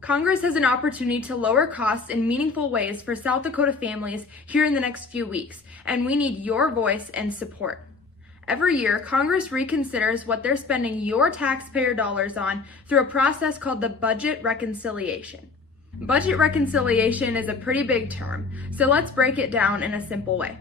Congress has an opportunity to lower costs in meaningful ways for South Dakota families here in the next few weeks, and we need your voice and support. Every year, Congress reconsiders what they're spending your taxpayer dollars on through a process called the budget reconciliation. Budget reconciliation is a pretty big term, so let's break it down in a simple way.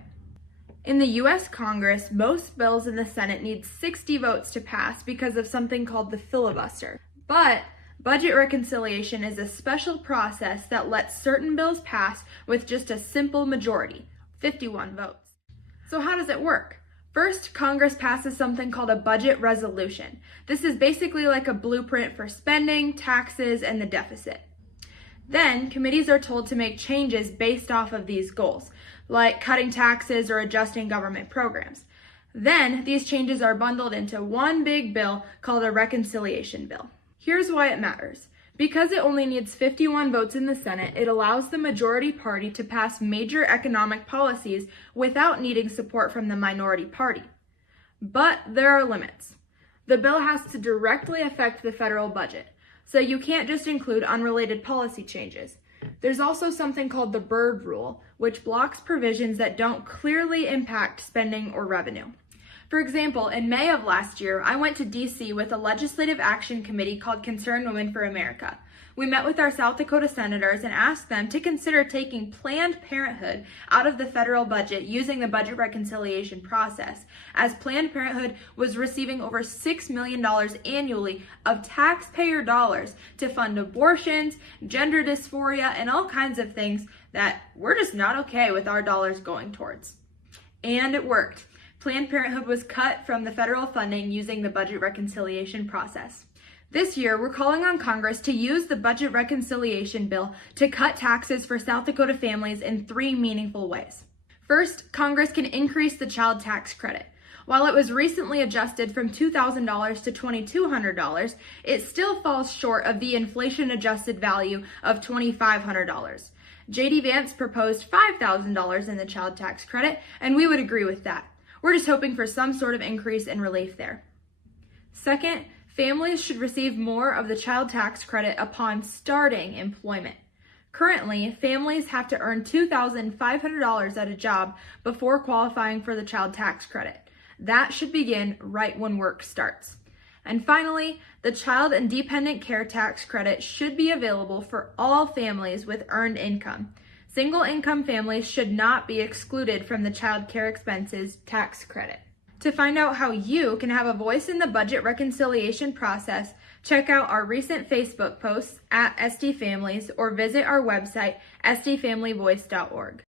In the U.S. Congress, most bills in the Senate need 60 votes to pass because of something called the filibuster. But budget reconciliation is a special process that lets certain bills pass with just a simple majority, 51 votes. So how does it work? First, Congress passes something called a budget resolution. This is basically like a blueprint for spending, taxes, and the deficit. Then, committees are told to make changes based off of these goals, like cutting taxes or adjusting government programs. Then, these changes are bundled into one big bill called a reconciliation bill. Here's why it matters. Because it only needs 51 votes in the Senate, it allows the majority party to pass major economic policies without needing support from the minority party. But there are limits. The bill has to directly affect the federal budget, so you can't just include unrelated policy changes. There's also something called the Byrd Rule, which blocks provisions that don't clearly impact spending or revenue. For example, in May of last year, I went to D.C. with a legislative action committee called Concerned Women for America. We met with our South Dakota senators and asked them to consider taking Planned Parenthood out of the federal budget using the budget reconciliation process, as Planned Parenthood was receiving over $6 million annually of taxpayer dollars to fund abortions, gender dysphoria, and all kinds of things that we're just not okay with our dollars going towards. And it worked. Planned Parenthood was cut from the federal funding using the budget reconciliation process. This year, we're calling on Congress to use the budget reconciliation bill to cut taxes for South Dakota families in 3 meaningful ways. First, Congress can increase the child tax credit. While it was recently adjusted from $2,000 to $2,200, it still falls short of the inflation-adjusted value of $2,500. J.D. Vance proposed $5,000 in the child tax credit, and we would agree with that. We're just hoping for some sort of increase in relief there. Second, families should receive more of the child tax credit upon starting employment. Currently, families have to earn $2,500 at a job before qualifying for the child tax credit. That should begin right when work starts. And finally, the child and dependent care tax credit should be available for all families with earned income. Single income families should not be excluded from the child care expenses tax credit. To find out how you can have a voice in the budget reconciliation process, check out our recent Facebook posts at SD Families or visit our website, sdfamilyvoice.org.